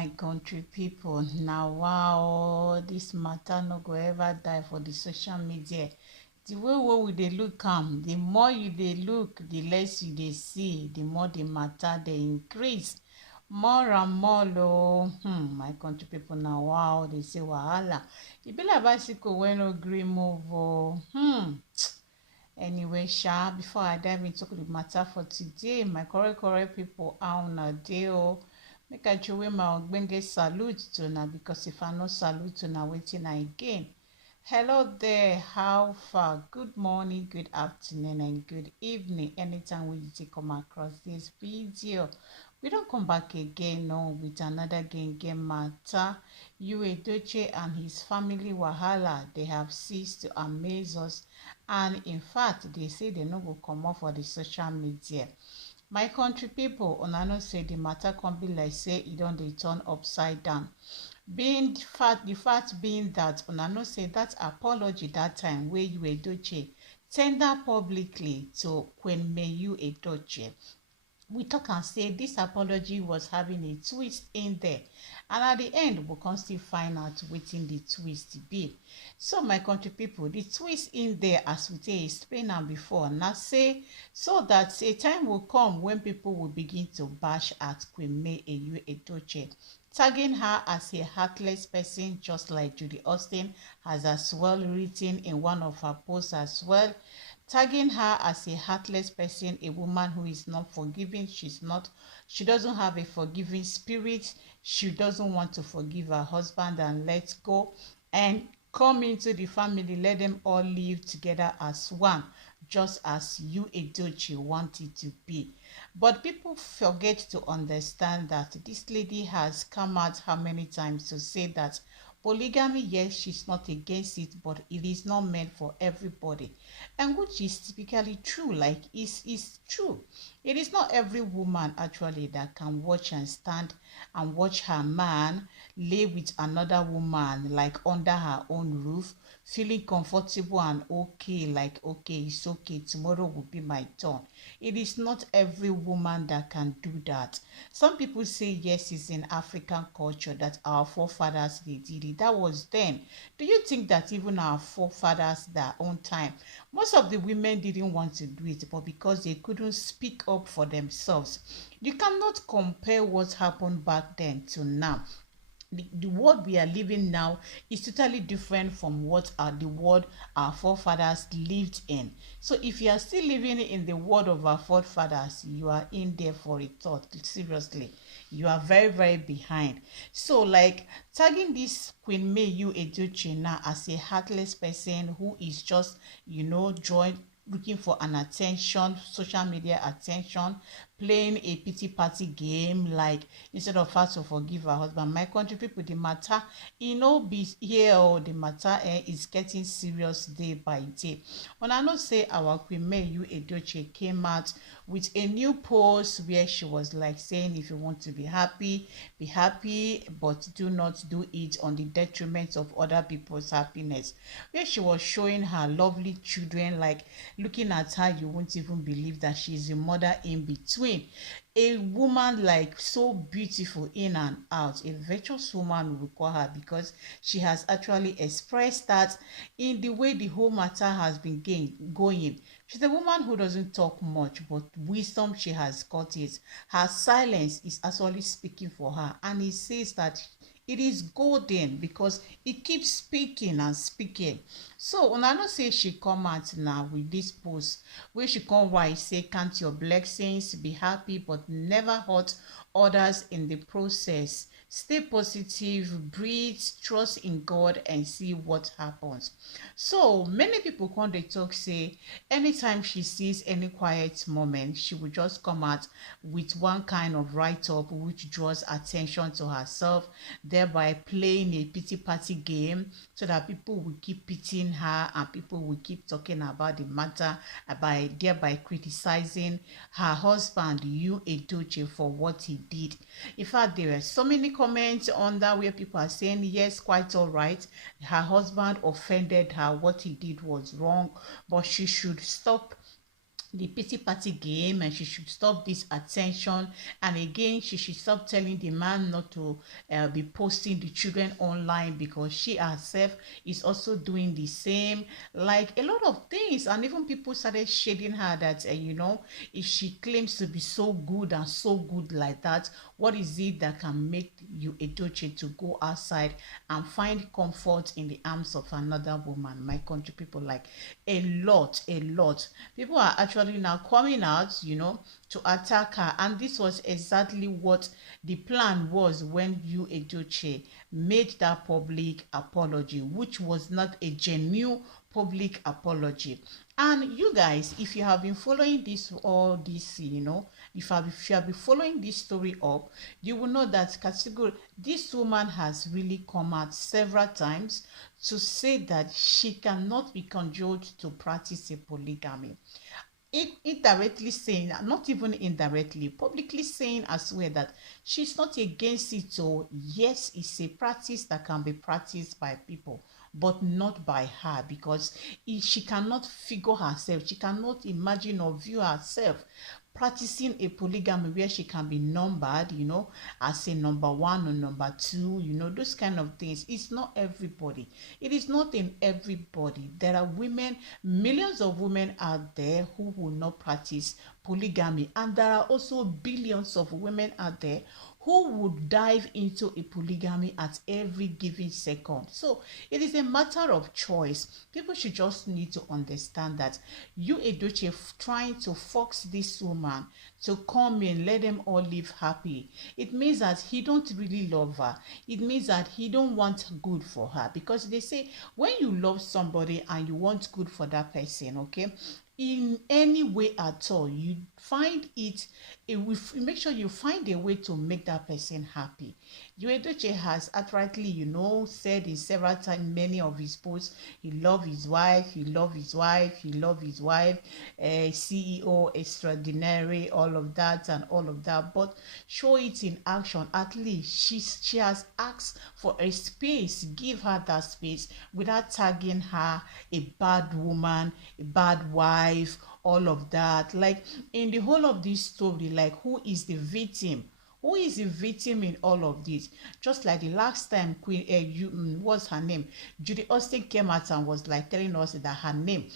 my country people. Now, wow, this matter no go ever die for the social media. The way we dey look am, the more you dey look, the less you dey see, the more the matter dey increase. More and more, my country people now, wow, they say wahala. E be like bicycle wey no gree move, Anyway, before I dive into the matter for today, my correct people, how una dey o? Make I show my ogbonge salute to una, because if I no salute to una, wetin I gain? Hello there, how far? Good morning, good afternoon, and good evening. Anytime we take come across this video, we don't come back again, no, with another game matter. Mayyuledochie and his family wahala, they have ceased to amaze us, and in fact, they say they no go come off for the social media. My country people, una know say the matter can be like say it don't dey turn upside down. The fact being that una know say that apology that time where Mayyuledochie tender publicly to Queen Mayyuledochie, we talk and say this apology was having a twist in there, and at the end we can still find out wetin the twist be. So my country people, the twist in there, as we take explain am before, now say so that a time will come when people will begin to bash at Queen Mayyuledochie, tagging her as a heartless person, just like Judy Austin has as well written in one of her posts as well, tagging her as a heartless person, a woman who is not forgiving. She doesn't have a forgiving spirit. She doesn't want to forgive her husband and let go and come into the family, let them all live together as one, just as Mayyuledochie wanted to be. But people forget to understand that this lady has come out how many times to say that polygamy, yes, she's not against it, but it is not meant for everybody. And which is typically true, like it's true. It is not every woman actually that can watch and stand and watch her man lay with another woman, like under her own roof, feeling comfortable and okay, like okay, it's okay, tomorrow will be my turn. It is not every woman that can do that. Some people say yes, it's in African culture that our forefathers they did it. That was then. Do you think that even our forefathers, their own time, most of the women didn't want to do it, but because they couldn't speak up for themselves? You cannot compare what happened back then to now. The world we are living now is totally different from what the world our forefathers lived in. So if you are still living in the world of our forefathers, you are in there for a thought. Seriously, you are very behind. So like tagging this Queen Mayyuledochie now as a heartless person who is just looking for an attention, social media attention, playing a pity party game, like instead of her to forgive her husband. My country people, the matter, be here, or the matter is getting serious day by day. When I know say our Queen Mayyuledochie came out with a new post where she was like saying, if you want to be happy, but do not do it on the detriment of other people's happiness. Where she was showing her lovely children, like looking at her, you won't even believe that she's a mother in between. A woman like so beautiful in and out, a virtuous woman we call her, because she has actually expressed that in the way the whole matter has been going. She's a woman who doesn't talk much, but wisdom she has got it. Her silence is actually speaking for her, and it says that it is golden because it keeps speaking and speaking. So una know say she come out now with this post where she come write say, count your blessings, be happy but never hurt others in the process. Stay positive, breathe, trust in God, and see what happens. So many people come dey talk say anytime she sees any quiet moment, she will just come out with one kind of write-up which draws attention to herself, thereby playing a pity party game so that people will keep pitying her and people will keep talking about the matter, thereby criticizing her husband Mayyuledochie for what he did. In fact, there were so many comments on that where people are saying yes, quite all right, her husband offended her, what he did was wrong, but she should stop the pity party game, and she should stop this attention. And again, she should stop telling the man not to be posting the children online, because she herself is also doing the same, like a lot of things. And even people started shading her that if she claims to be so good and so good like that, what is it that can make Mayyuledochie to go outside and find comfort in the arms of another woman? My country people, like a lot people are actually now coming out, to attack her. And this was exactly what the plan was when Mayyuledochie made that public apology, which was not a genuine public apology. And you guys, if you have been following all this, if you have been following this story up, you will know that this woman has really come out several times to say that she cannot be cajoled to practice a polygamy. Indirectly saying, not even indirectly, publicly saying as well that she's not against it. So yes, it's a practice that can be practiced by people, but not by her, because she cannot figure herself, she cannot imagine or view herself practicing a polygamy where she can be numbered, as a number one or number two, those kind of things. It's not everybody. It is not in everybody. There are women, millions of women out there who will not practice polygamy, and there are also billions of women out there who would dive into a polygamy at every given second. So it is a matter of choice. People should just need to understand that Mayyuledochie trying to force this woman to come in, let them all live happy, it means that he don't really love her. It means that he don't want good for her, because they say when you love somebody and you want good for that person, okay, in any way at all, you find it, make sure you find a way to make that person happy. Mayyuledochie has outrightly, said in several times, many of his posts, he love his wife, CEO extraordinary, all of that and all of that. But show it in action. At least she has asked for a space. Give her that space without tagging her a bad woman, a bad wife, all of that. Like in the whole of this story, like who is the victim? Who is the victim in all of this? Just like the last time what's her name? Judy Austin came out and was like telling us that her name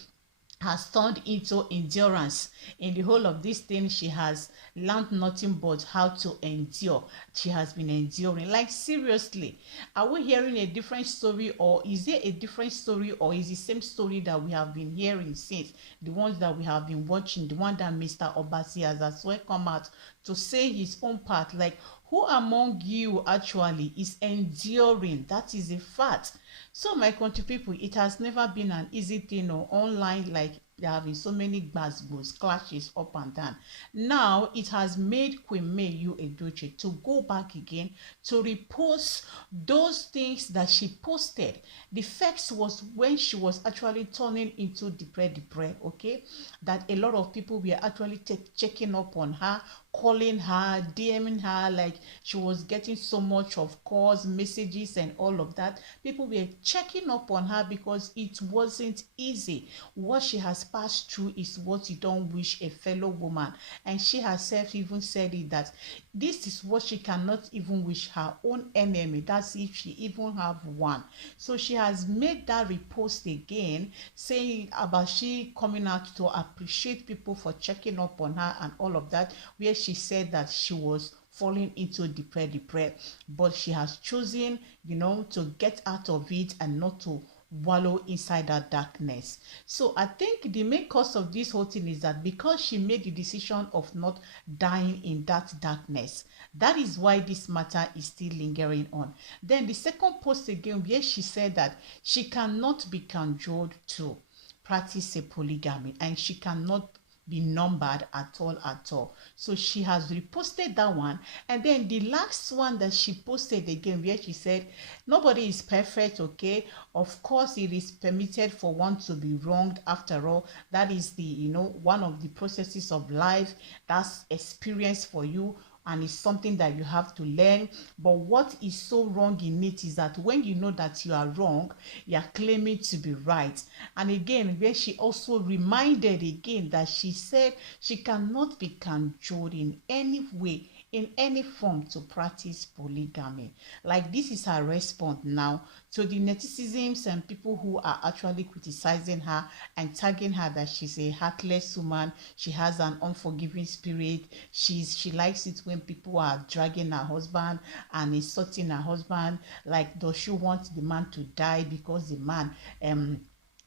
has turned into endurance. In the whole of this thing, she has learned nothing but how to endure. She has been enduring. Like seriously, are we hearing a different story, or is there a different story, or is the same story that we have been hearing since, the ones that we have been watching, the one that Mr. Obasi has as well come out to say his own part? Like, who among you actually is enduring? That is a fact. So my country people, it has never been an easy thing or online, like there have been so many gbasgbos, clashes up and down. Now it has made Queen Mayyuledochie to go back again to repost those things that she posted. The first was when she was actually turning into depressed, okay, that a lot of people were actually checking up on her, calling her, DMing her, like she was getting so much of calls, messages and all of that. People were checking up on her because it wasn't easy. What she has passed through is what you don't wish a fellow woman. And she herself even said it, that this is what she cannot even wish her own enemy. That's if she even have one. So she has made that repost again, saying about she coming out to appreciate people for checking up on her and all of that, where she said that she was falling into depressed, but she has chosen, to get out of it and not to wallow inside that darkness. So I think the main cause of this whole thing is that because she made the decision of not dying in that darkness, that is why this matter is still lingering on. Then the second post again, where she said that she cannot be cajoled to practice a polygamy, and she cannot be numbered at all. So she has reposted that one. And then the last one that she posted again, where she said nobody is perfect, okay, of course it is permitted for one to be wronged. After all, that is the one of the processes of life. That's experience for you. and it's something that you have to learn. But what is so wrong in it is that when you know that you are wrong, you are claiming to be right. And again, where she also reminded again that she said she cannot be cajoled in any way, in any form, to practice polygamy. Like, this is her response now to the netizens and people who are actually criticizing her and tagging her that she's a heartless woman, she has an unforgiving spirit, she likes it when people are dragging her husband and insulting her husband. Like, does she want the man to die because the man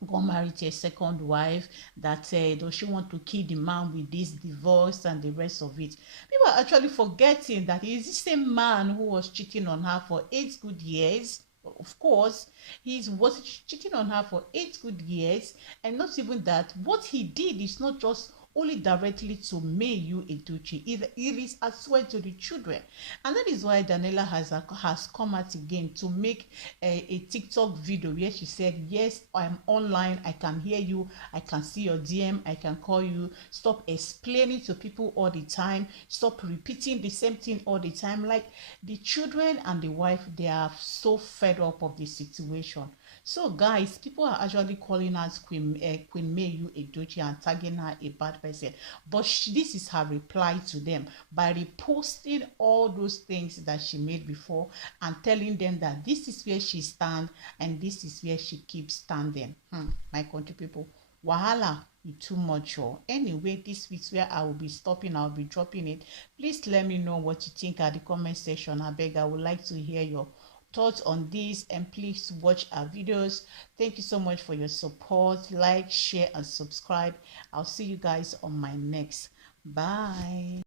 got married to a second wife? That does she want to kill the man with this divorce and the rest of it? People are actually forgetting that he is the same man who was cheating on her for 8 good years. Of course, he was cheating on her for 8 good years. And not even that, what he did is not just only directly to Mayyuledochie, it is as well to the children. And that is why Daniela has come out again to make a TikTok video where she said, yes, I'm online, I can hear you, I can see your DM, I can call you. Stop explaining to people all the time, stop repeating the same thing all the time. Like, the children and the wife, they are so fed up of the situation. So guys, people are actually calling us Queen Mayyuledochie and tagging her a bad person. But this is her reply to them by reposting all those things that she made before and telling them that this is where she stands and this is where she keeps standing. My country people, wahala is too much. Anyway, this week's where I will be stopping, I'll be dropping it. Please let me know what you think at the comment section. I beg, I would like to hear your thoughts on this, and please watch our videos. Thank you so much for your support. Like, share and subscribe. I'll see you guys on my next. Bye.